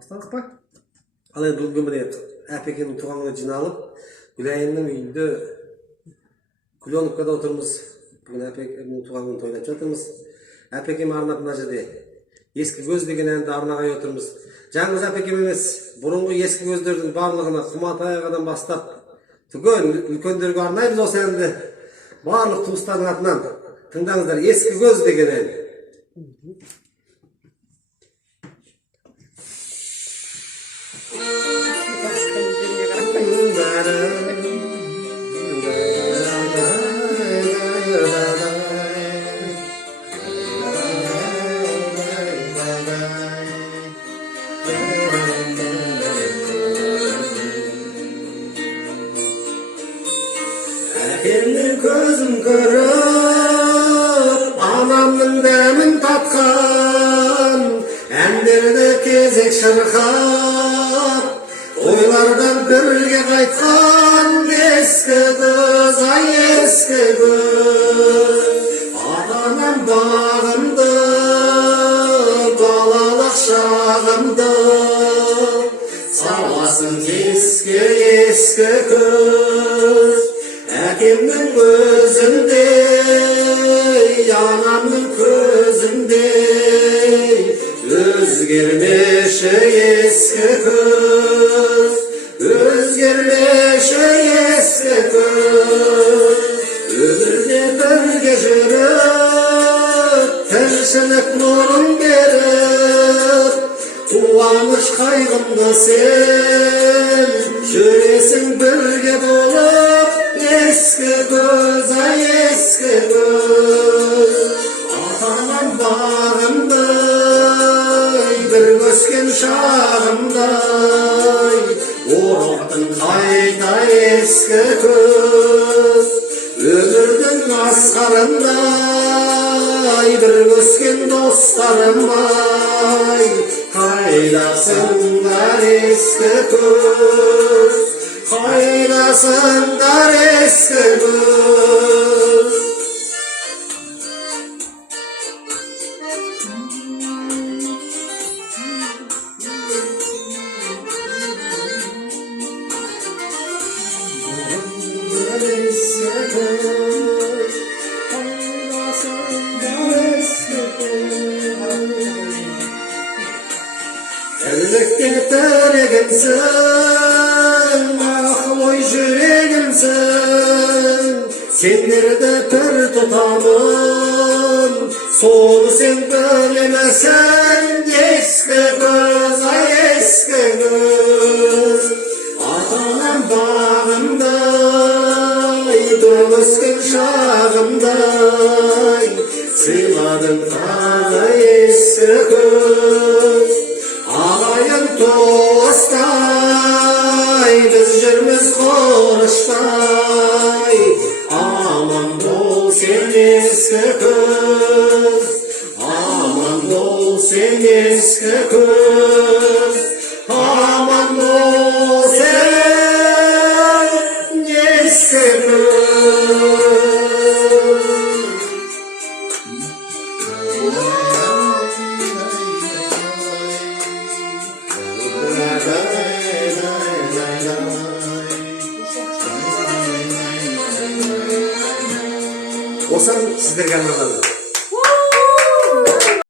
Бастадық па? Ал енді бүгін міне әпекенің туған күніне жиналып, Гүлайымның үйінде Кульоновкада отырмыз. Бүгін әпекенің туған күнін тойлап жатырмыз. Әпекеме арнап мына жерде ескі көз деген әнді арнағай отырмыз. Жаңыз әпекем емес, бұрынғы ескі көздердің барлығына Құматайғадан бастап түгел үлкендерге арнаймыз осы әнді. Барлық туыстардың атынан тыңдаңыздар, ескі көз деген ән. Әкемнің көзін көріп, анамның дәмін татқан, әндерді кезек шырқап, тойлардан бірге қайтқан, ескі көз, ай ескі көз. Ата-анам бағымды, балалық шағымды, саласың ескі ескі көз. Әкемнің өзіндей, анамның көзіндей, өзгермеші ескі көз, өзгермеші ескі көз. Өмірде бірге жүріп, тіршілік нұрын беріп, қуаныш қайғымда сен жүресің бірге болып. Ескі көз, ай ескі көз. Ата-анам бағымдай, бір өскен шағымдай, оралдың қайта ескі көз. Өмірдің асқарындай, бір өскен достарым-ай, қайдасыңдар ескі көз, қайдасыңдар ескі көз. Тірлікке тірегімсің, ақыл ой жүрегімсің, сендерді пір тұтамын, соны сен білемесің, ескі көз, ай ескі көз. Ата-анам бағымдай, бір өскен шағымдай, сыйладың тағы ескі көз. Ағайын туыстай, біз жүрміз қорыштай, аман бол сен ескі көз, аман бол сен ескі көз, аман бол сен ескі көз. Осыған сіздерге арналады.